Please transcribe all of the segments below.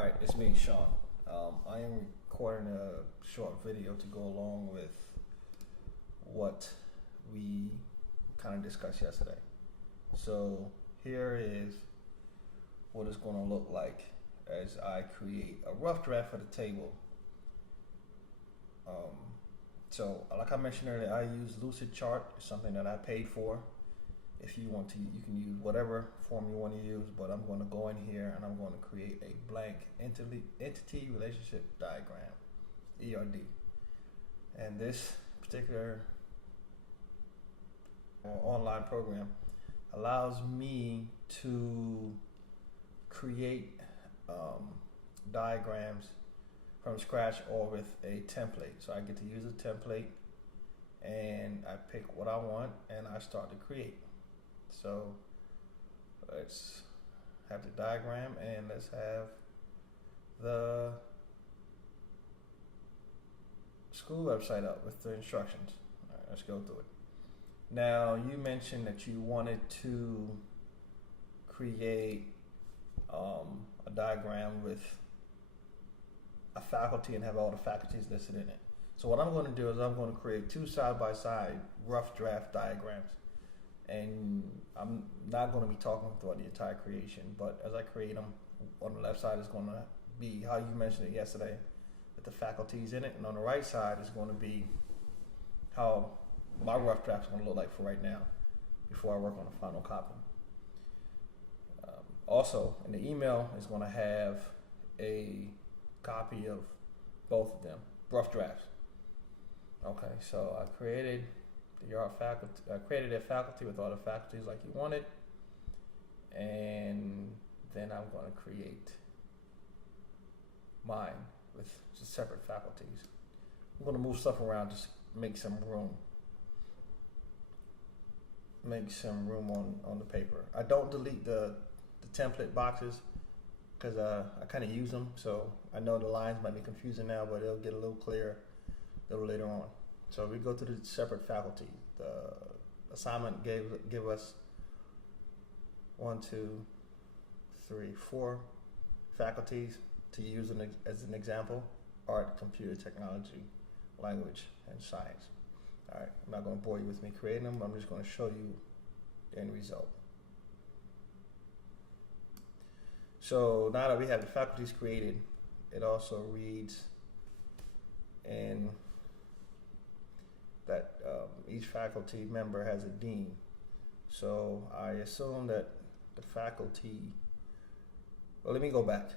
Alright, it's me, Sean. I am recording a short video to go along with what we kind of discussed yesterday. So here is what it's going to look like as I create a rough draft for the table. So like I mentioned earlier, I use Lucidchart. It's something that I paid for. If you want to, you can use whatever form you want to use, but I'm going to go in here and I'm going to create a blank entity relationship diagram, ERD. And this particular online program allows me to create diagrams from scratch or with a template. So I get to use a template and I pick what I want and I start to create. So let's have the diagram and let's have the school website up with the instructions. All right, let's go through it. Now you mentioned that you wanted to create a diagram with a faculty and have all the faculties listed in it. So what I'm going to do is I'm going to create two side-by-side rough draft diagrams. And I'm not going to be talking throughout the entire creation, but as I create them, on the left side is going to be how you mentioned it yesterday, with the faculties in it, and on the right side is going to be how my rough draft is going to look like for right now, before I work on the final copy. Also, in the email is going to have a copy of both of them, rough drafts. Okay, so I created I created a faculty with all the faculties like you wanted, and then I'm going to create mine with just separate faculties. I'm going to move stuff around, just make some room. Make some room on the paper. I don't delete the template boxes because I kind of use them, so I know the lines might be confusing now, but it'll get a little clearer a little later on. So we go to the separate faculty. The assignment give us 1, 2, 3, 4 faculties to use as an example: art, computer technology, language, and science. All right, I'm not going to bore you with me creating them. I'm just going to show you the end result. So now that we have the faculties created, it also reads in that each faculty member has a dean. So I assume that the faculty, well, let me go back.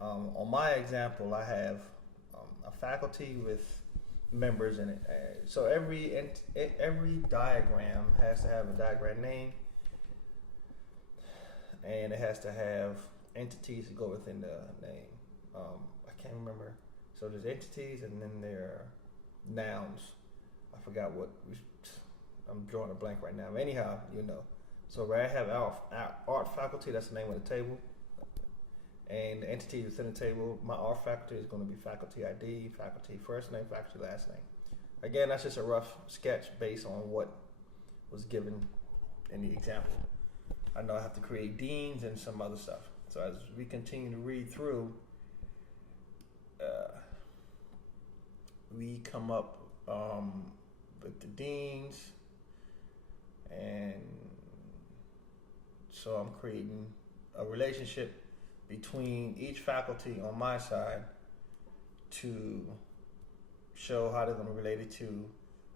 On my example, I have a faculty with members in it. So every diagram has to have a diagram name, and it has to have entities to go within the name. I can't remember. So there's entities, and then there are nouns. I forgot I'm drawing a blank right now. Anyhow, you know. So where I have our art faculty, that's the name of the table. And the entity within the table, my art faculty is going to be faculty ID, faculty first name, faculty last name. Again, that's just a rough sketch based on what was given in the example. I know I have to create deans and some other stuff. So as we continue to read through, we come up with the deans, and so I'm creating a relationship between each faculty on my side to show how they're going to relate it to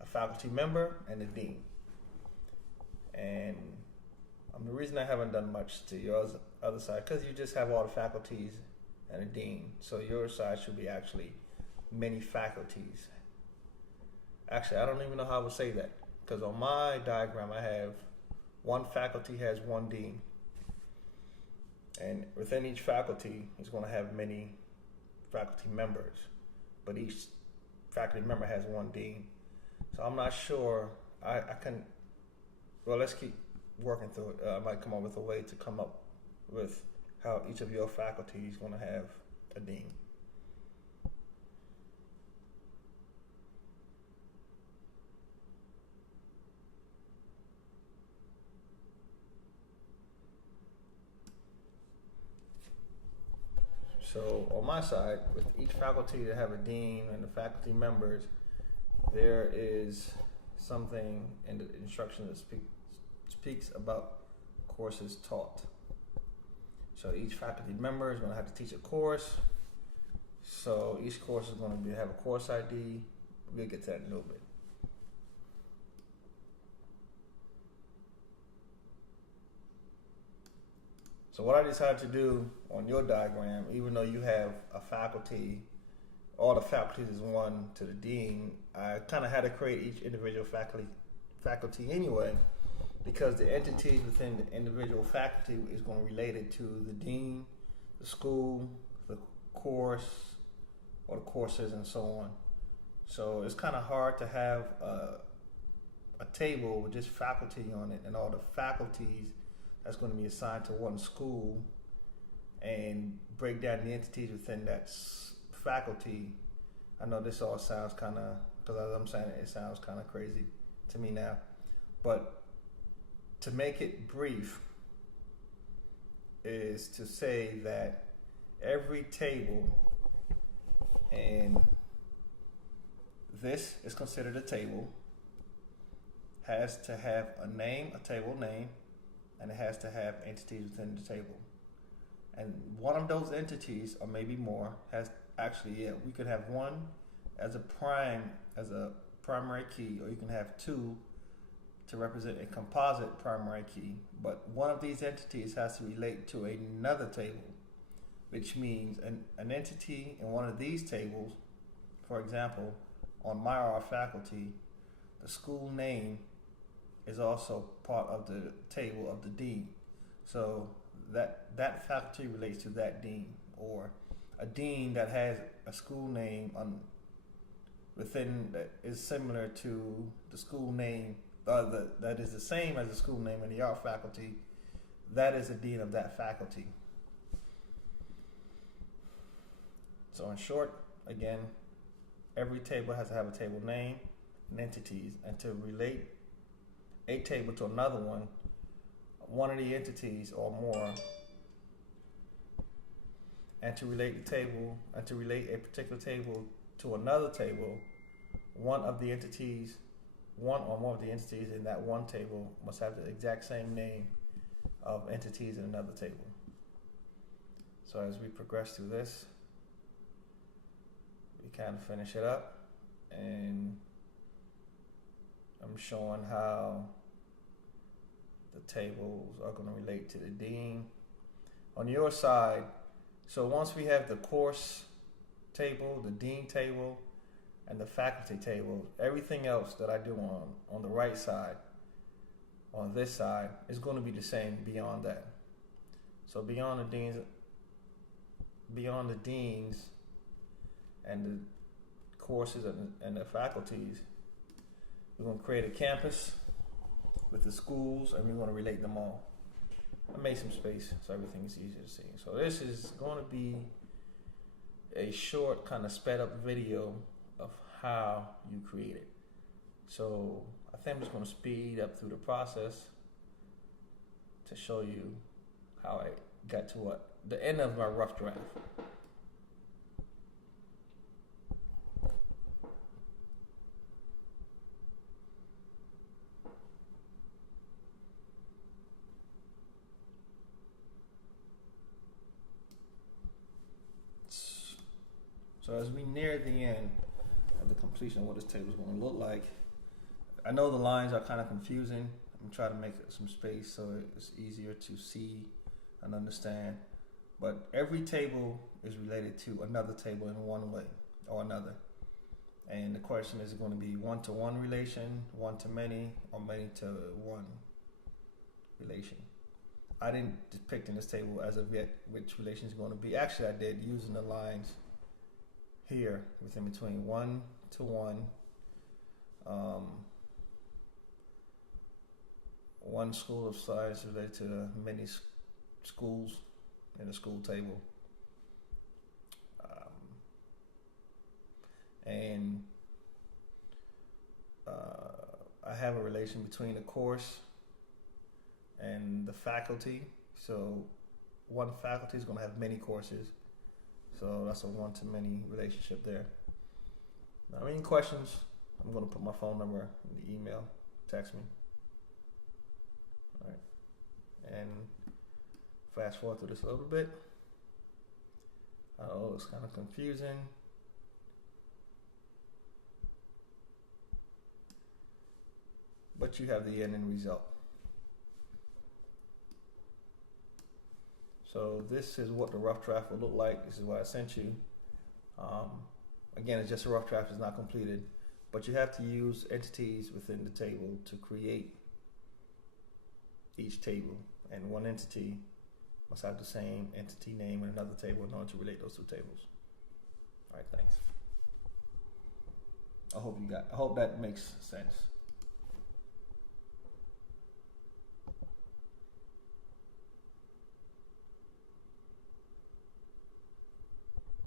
a faculty member and a dean. And the reason I haven't done much to your other side, because you just have all the faculties and a dean. So your side should be actually many faculties. Actually, I don't even know how I would say that, because on my diagram I have one faculty has one dean, and within each faculty is going to have many faculty members, but each faculty member has one dean. So I'm not sure. I can. Well, let's keep working through it. I might come up with a way to come up with how each of your faculty is going to have a dean. So on my side, with each faculty to have a dean and the faculty members, there is something in the instruction that speaks about courses taught. So each faculty member is going to have to teach a course. So each course is going to have a course ID. We'll get to that in a little bit. So what I decided to do on your diagram, even though you have a faculty, all the faculties is one to the dean, I kind of had to create each individual faculty anyway, because the entities within the individual faculty is going to relate it to the dean, the school, the course, or the courses, and so on. So it's kind of hard to have a table with just faculty on it and all the faculties that's going to be assigned to one school, and break down the entities within that faculty. I know this all sounds kind of, because as I'm saying it sounds kind of crazy to me now, but to make it brief is to say that every table, and this is considered a table, has to have a name, a table name, and it has to have entities within the table. And one of those entities, or maybe more, has actually, we could have one as a primary key, or you can have two to represent a composite primary key. But one of these entities has to relate to another table, which means an entity in one of these tables, for example, on my R faculty, the school name is also part of the table of the dean. So that faculty relates to that dean, or a dean that has a school name within that is similar to the school name, that is the same as the school name in the art faculty. That is the dean of that faculty. So in short, again, every table has to have a table name and entities, and to relate a table to another one of the entities or more, and to relate the table and to relate a particular table to another table, one or more of the entities in that one table must have the exact same name of entities in another table. So as we progress through this, we kind of finish it up, and I'm showing how the tables are going to relate to the dean. On your side, so once we have the course table, the dean table, and the faculty table, everything else that I do on the right side, on this side, is going to be the same beyond that. So beyond the deans and the courses and the faculties, we're going to create a campus with the schools, and we're going to relate them all. I made some space so everything is easier to see. So this is going to be a short, kind of sped up video of how you create it. So I think I'm just going to speed up through the process to show you how I got to the end of my rough draft. So as we near the end of the completion of what this table is going to look like, I know the lines are kind of confusing. I'm trying to make some space so it's easier to see and understand. But every table is related to another table in one way or another. And the question is going to be one-to-one relation, one-to-many, or many-to-one relation. I didn't depict in this table as of yet which relation is going to be. Actually, I did, using the lines here within between one-to-one, one school of size related to the many schools in the school table, and I have a relation between the course and the faculty. So one faculty is going to have many courses, So that's a one-to-many relationship there. Now, any questions? I'm going to put my phone number in the email. Text me. All right. And fast forward through this a little bit. I know it's kind of confusing. But you have the ending result. So this is what the rough draft will look like. This is what I sent you. Again, it's just a rough draft, it's not completed. But you have to use entities within the table to create each table. And one entity must have the same entity name in another table in order to relate those two tables. All right, thanks. I hope that makes sense.